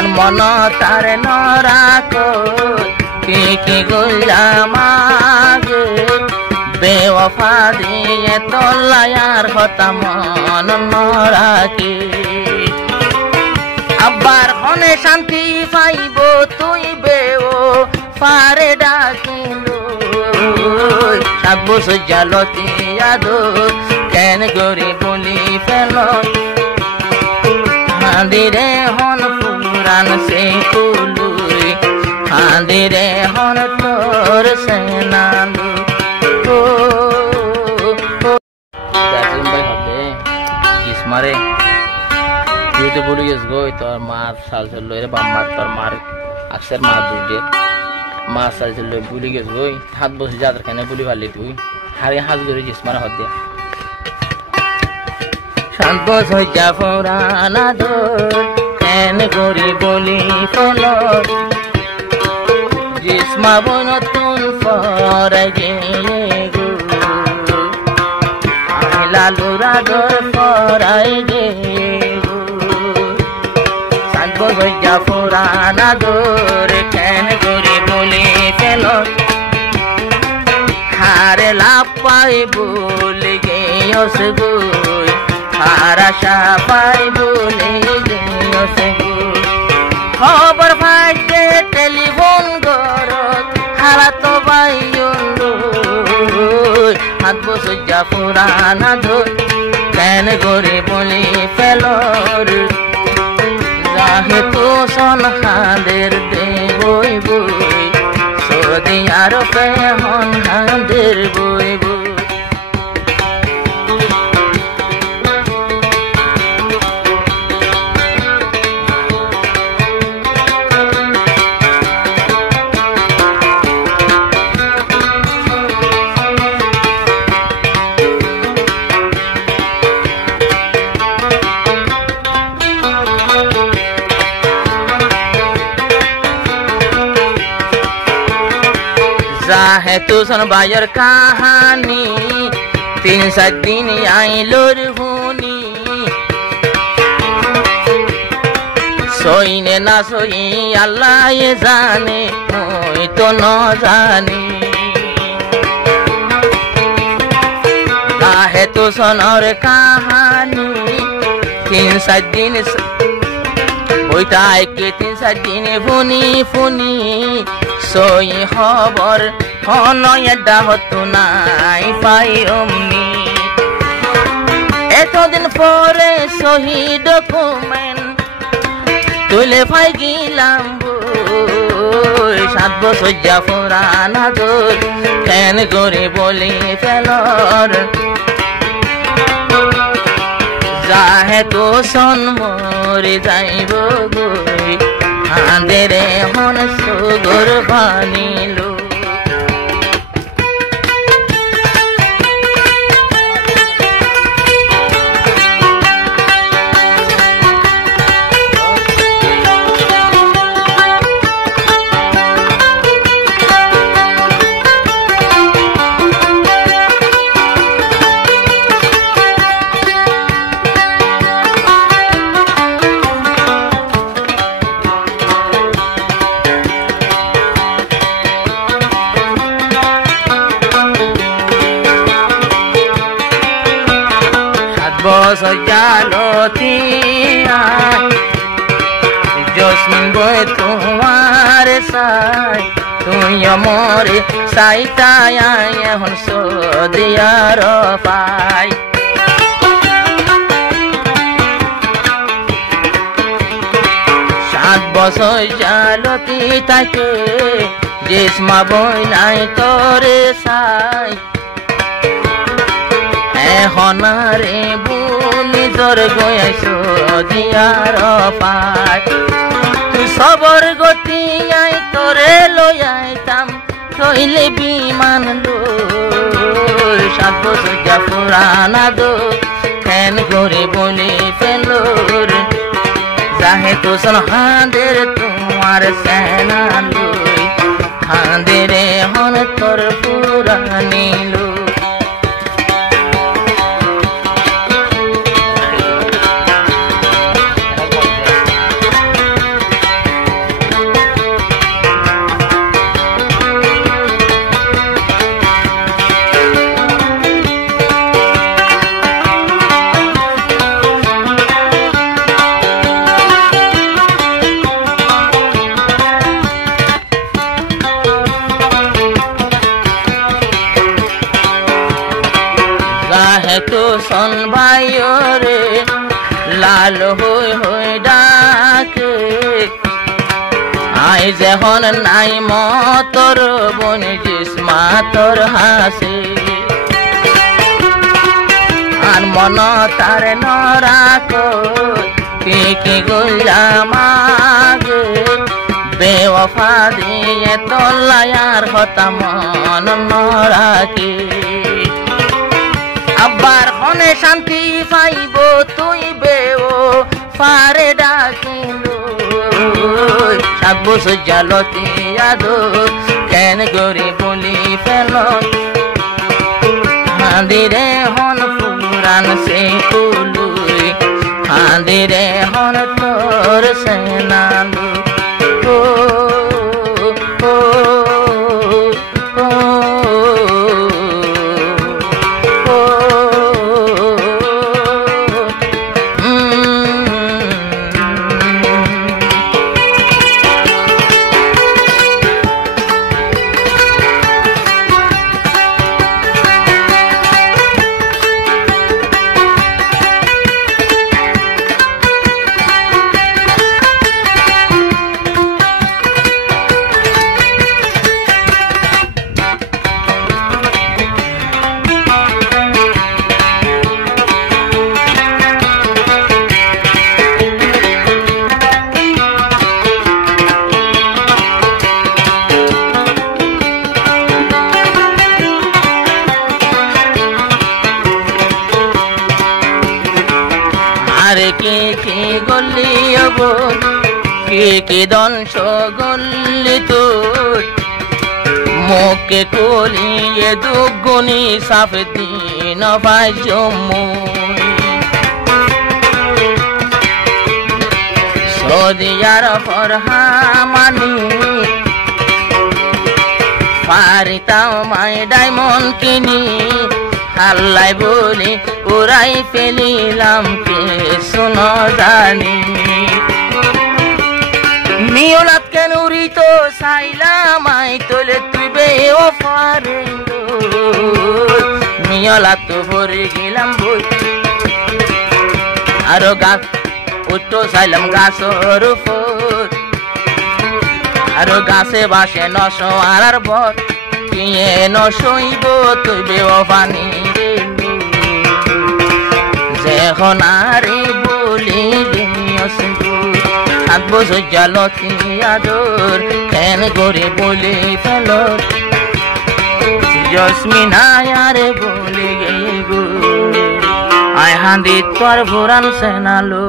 আর মন তার নরাক কি গইলা মাগে বেওয়াফা দিয়ে তলায়ার হতা মন নরাকে আবার হনে শান্তি পাইব তুই বেও ফারে ডাকিল 7 বছর জালতি আদো কেন গরি বলি ফেল হাঁদিরে হন পুরান সে কুলুই হাঁদিরে হন তোর সেনালু মারে তুই তো বলি গেছ গো তোর মার সাল চললো রে বাম্মার তোর মার আকসের মা দুধে মা সাল চললো বলি গেছ গো 7 বছর যাদের কেন বলি পারলি তুই হারে হাত ধরে জিস মারা হতে 7 বছর যা ফোরানা দোর কেন করি বলি ফল জিসমা বই নতুন ফরাই গেলে গো লালুরা দোর ফরাই গে 7 বছর যা ফোরানা দোর কেন করি বলি ফেল হারে লাভ পাই বলে গেয়স গো আর আশা পাই বলে গেয়স গো খবর পাইতে টেলিফোন করত হারা তো বাইয়লো 7 বছর যা পুরানা ধর কেন করে বলি ফেলর যাহে তো সন হাঁদের দে বই বই সদি আর পে হন হাঁদের বই বই है तू सुन बायर कहानी 3-7 दिन आई लोर हुनी सोई ने ना सोई अल्लाह ये जाने कोई तो न जाने है तू सुन और कहानी 3-7 दिन ওইটা একে 3-7 দিনে ফুনি ফুনি সই খবর হনয়ডা হতো নাই পাই অমনি এতদিন পরে সহি ডকুমেন্ট তুলে পাই গিলাম 7 বছর যা পুরানা দোর কেন করে বলি ফেলর যাহে তো সন মরে যাইব গই হাঁদেরে হন সুগর বানিলো सजालोती जोस्मिन बोए तुम्हारे साथ तुम मोरे साइताया ये हन सो दिया रो पाई 7 বছর জালতি তাকে জিসমা বই নাই তোরে সাই হনারে বুলি জর গয়াইছো দিয়ার পাই তুই সবর গতি আই তোরে লয়াইতাম কইলে বিমান লই 7 বছর যা পুরানা দো কেন করে বলি ফেলোর যাহে তো সন হাঁদের তোমার সেনা লই হাঁদেরে হন তোর পুরানি লই শোন ভাই রে লাল হই ডাকে আই যখন নাই মতর বনি জিসমা তোর হাসে আর মন তার নরাক কি গুলামাগে বেওয়ফা দিয়ে তল্লায়ার হতা মন নরাকে আব্বার হনে শান্তি পাইব তুই বেওয়ফারে ডাকিলো 7 বছর জালতি আদো কেন গরি বলি ফেল হাঁদিরে হন পুরান সে তুলুই হাঁদিরে হন তোর সেনালু কি গল্লি কি দংশ গল্লি তোর মুখে কলিয়ে দুগুনি সাফ দিন ভাই জম্মু সদিয়ার ফরহামানি পারিতাম মাই ডায়মন্ড কিনি হাল্লাই বলি উড়াই ফেলিলাম কে শুনো জানি মিওলাত কেন উড়িত চাইলাম আই তোলে তুই বেওয়ফারে মিওলাত তো ভরে গেলাম বই আরো গাছ উঠতো চাইলাম গাছর উপর আরো গাছে বাসে নশো আর ভর কিয়ে নশইব তুই বেওয়ফানি এখন আরে বলি 7 বছর জালতি আদর কেন করে বলে ফেল জসমিনা আরে বলে গে গো আয় হাঁদি তোর ভোরান সেনালো